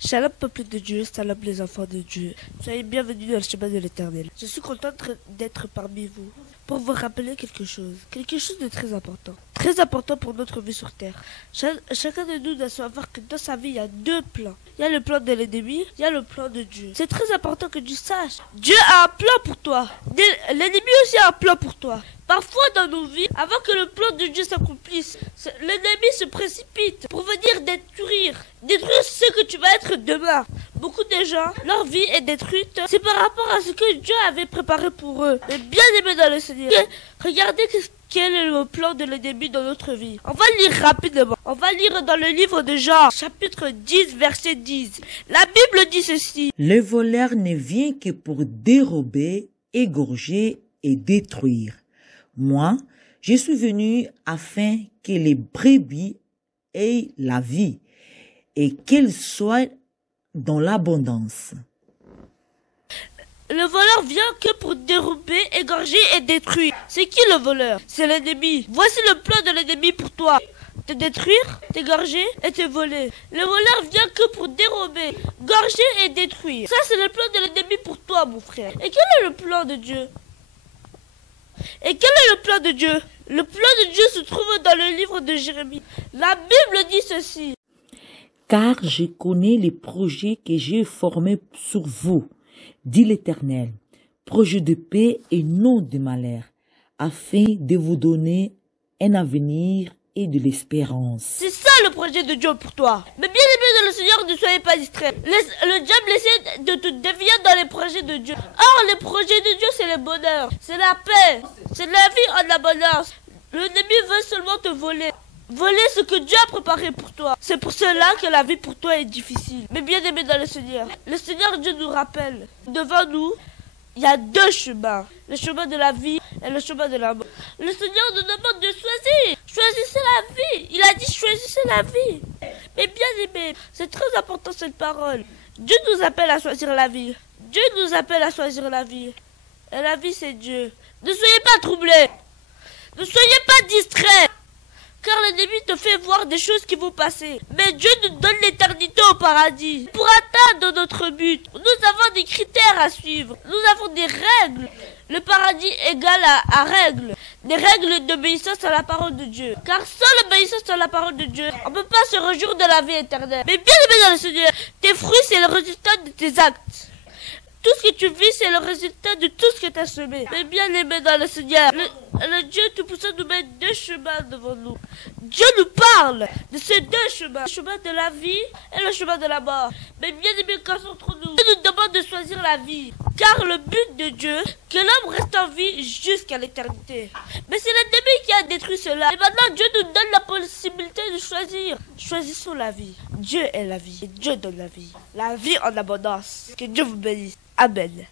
Shalom peuple de Dieu, salam les enfants de Dieu. Soyez bienvenus dans le chemin de l'Éternel. Je suis content d'être parmi vous pour vous rappeler quelque chose de très important pour notre vie sur terre. Chacun de nous doit savoir que dans sa vie, il y a deux plans. Il y a le plan de l'ennemi, il y a le plan de Dieu. C'est très important que tu saches. Dieu a un plan pour toi. L'ennemi aussi a un plan pour toi. Parfois dans nos vies, avant que le plan de Dieu s'accomplisse, l'ennemi se précipite pour venir détruire ce que tu vas être demain. Beaucoup de gens, leur vie est détruite. C'est par rapport à ce que Dieu avait préparé pour eux. Mais bien aimé dans le Seigneur, regardez quel est le plan de l'ennemi dans notre vie. On va lire rapidement. On va lire dans le livre de Jean, chapitre 10, verset 10. La Bible dit ceci. Le voleur ne vient que pour dérober, égorger et détruire. Moi, je suis venu afin que les brebis aient la vie et qu'elles soient dans l'abondance. Le voleur vient que pour dérober, égorger et détruire. C'est qui le voleur? C'est l'ennemi. Voici le plan de l'ennemi pour toi. Te détruire, t'égorger et te voler. Le voleur vient que pour dérober, gorger et détruire. Ça, c'est le plan de l'ennemi pour toi, mon frère. Et quel est le plan de Dieu? Et quel est le plan de Dieu? Le plan de Dieu se trouve dans le livre de Jérémie. La Bible dit ceci. Car je connais les projets que j'ai formés sur vous, dit l'Éternel, projets de paix et non de malheur, afin de vous donner un avenir et de l'espérance. C'est ça le projet de Dieu pour toi. Mais bien aimé dans le Seigneur, ne soyez pas distrait. Le diable essaie de te dévier dans les projets de Dieu. Or, les projets de Dieu, c'est le bonheur, c'est la paix, c'est la vie en abondance. L'ennemi veut seulement te voler. Voler ce que Dieu a préparé pour toi. C'est pour cela que la vie pour toi est difficile. Mais bien aimé dans le Seigneur Dieu nous rappelle. Devant nous, il y a deux chemins. Le chemin de la vie et le chemin de la mort. Le Seigneur nous demande de choisir. Choisissez la vie. Il a dit choisissez la vie. Mais bien aimé, c'est très important cette parole. Dieu nous appelle à choisir la vie. Dieu nous appelle à choisir la vie. Et la vie c'est Dieu. Ne soyez pas troublés. Ne soyez pas distraits. Car l'ennemi te fait voir des choses qui vont passer. Mais Dieu nous donne l'éternité au paradis. Pour atteindre notre but, nous avons des critères à suivre. Nous avons des règles. Le paradis égale à règles. Des règles d'obéissance à la parole de Dieu. Car sans l'obéissance à la parole de Dieu, on ne peut pas se réjouir de la vie éternelle. Mais bien aimé dans le Seigneur, tes fruits c'est le résultat de tes actes. Tout ce que tu vis, c'est le résultat de tout ce que tu as semé. Mais bien aimé dans le Seigneur, le Dieu Tout-Puissant nous met deux chemins devant nous. Dieu nous parle de ces deux chemins. Le chemin de la vie et le chemin de la mort. Mais bien aimé, concentrons-nous. Dieu nous demande de choisir la vie. Car le but de Dieu, que l'homme reste en vie jusqu'à l'éternité. Mais c'est l'ennemi qui a détruit cela. Et maintenant, Dieu nous donne la possibilité de choisir. Choisissons la vie. Dieu est la vie. Et Dieu donne la vie. La vie en abondance. Que Dieu vous bénisse. Amen.